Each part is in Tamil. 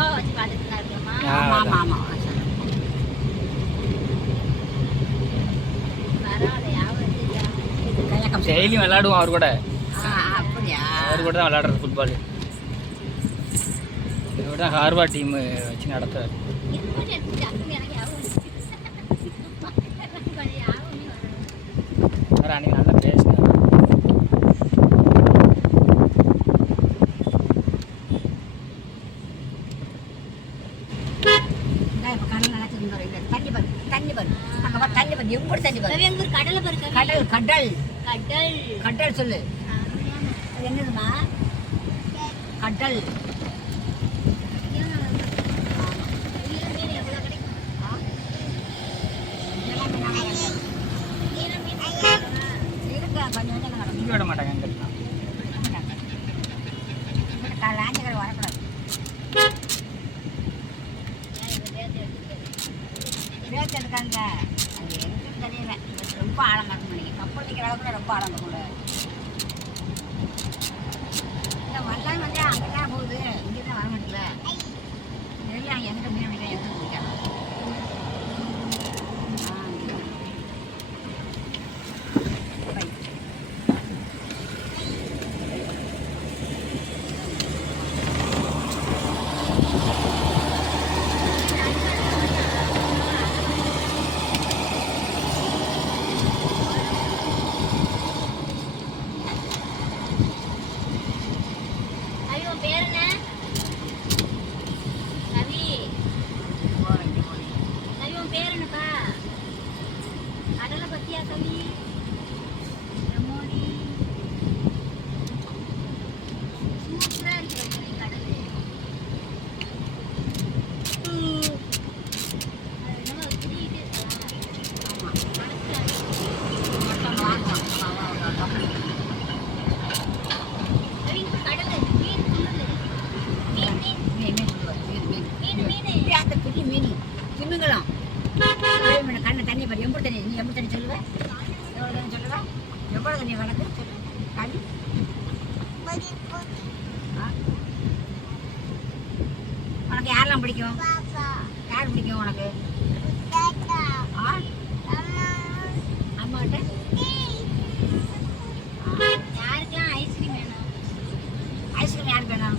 அப்பாவை வச்சு அவர் கூட. அவர் கூட தான் விளையாடுறது ஃபுட்பால் இவர் தான் ஹார்வா டீம் வச்சு நடத்துறாரு அன்னைக்கு அங்க தண்ணி பாரு எப்படி தண்ணி பாரு. எங்க ஊர் கடல பாரு கடல் கடல். கடல். கடல் சொல்லு. அது என்னதுமா? கடல். கொஞ்சம் கொஞ்சம் இங்கே விட மாட்டாங்க. வச்சிருக்காங்க. அது எனக்கும் தெரியல. ரொம்ப ஆழம் மாற்ற முடியும் கப்பல் நிற்கிற அளவுக்கு ரொம்ப ஆழம் கூட பாரு எம்பூர் தண்ணி நீ எம்பூர் தண்ணி சொல்லுவேன் எவ்வளோ தண்ணி சொல்லுவேன் எவ்வளோ தண்ணி கணக்கு சொல்லு காட்டி உனக்கு யாரெல்லாம் பிடிக்கும்? யார் பிடிக்கும் உனக்கு? அம்மாட்ட யாருக்கெல்லாம் ஐஸ்கிரீம் வேணும்? ஐஸ்கிரீம் யாருக்கு வேணும்?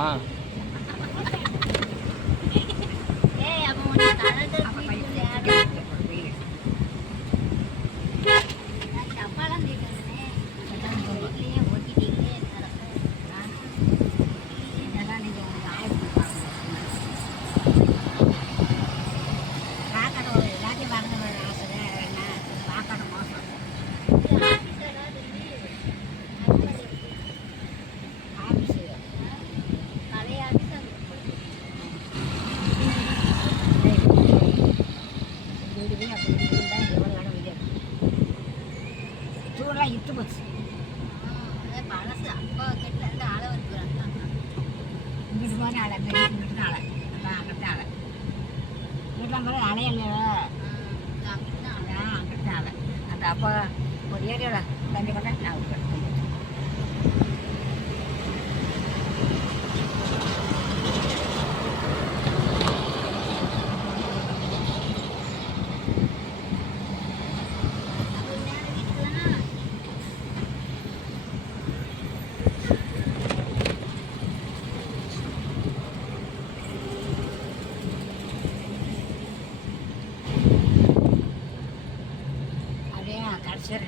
啊 വീട്ടുപോകാനാളെ വീട്ടിനാളെ അങ്ങനത്താളെ വീട്ടിലമ്പറ ആളെയല്ലോ അങ്ങനത്താളെ അതപ്പോൾ പൊടിയേറിയോളാ തന്നെ കൊണ്ട് ഞാൻ കൊടുക്കും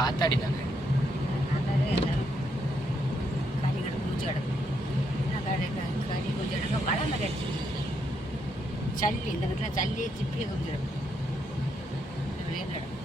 കാത്താടി തന്നെ കരികൾ പൂച്ച കിടക്കും കരി പൂച്ച കിടക്കും വളം വരെ ചല്ലി இந்த இடத்துல சல்லியை சிப்பியை கொஞ்சம் கிடக்கும்